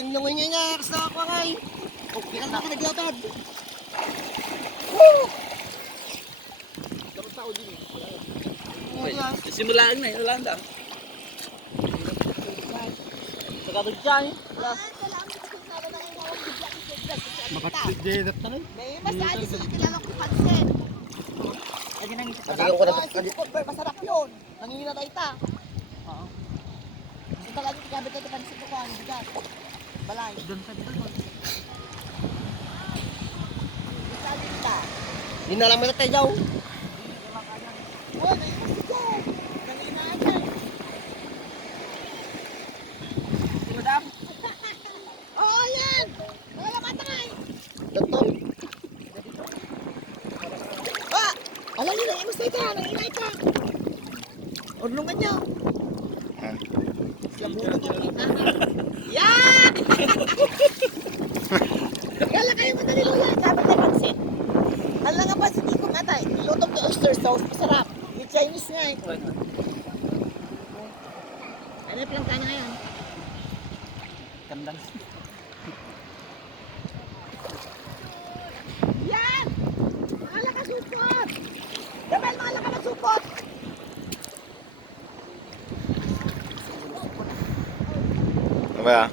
tinulungan niya nga. Kasi ako nga eh. Okay lang ako naglatad. Woo! Dapat tao din eh. Simulaan na, ilan lang. Pagkatod dyan eh. Makatididap na rin. May masali sila kilala ko pansin. Kadigaw ko na. Masarap yun. Nangingina tayo ta. So talaga kikabit tayo pansin ko ang bigat. Balay. Doon sa dito. Masali ta. Hindi na lang mo na tayo daw. Wala, may masiko. Nangingina dyan. Si Madam. Oo, yan. Wala matangay. Dagtong. Ah! Alam nyo, nangingos tayo ta. Nanginay ka. Orlungan nyo. Labuto ko. Yan! Kala kayo madali lo yan. Dapat tayo pansin. Alam nga pansin ko nga tayo. Lutong na oyster sauce. Masarap. Yung Chinese nga eh. Ano yung planggana ngayon? Kandang. Yan! Mahala ka supot! Dabal, mahala ka na supot! Ano ba?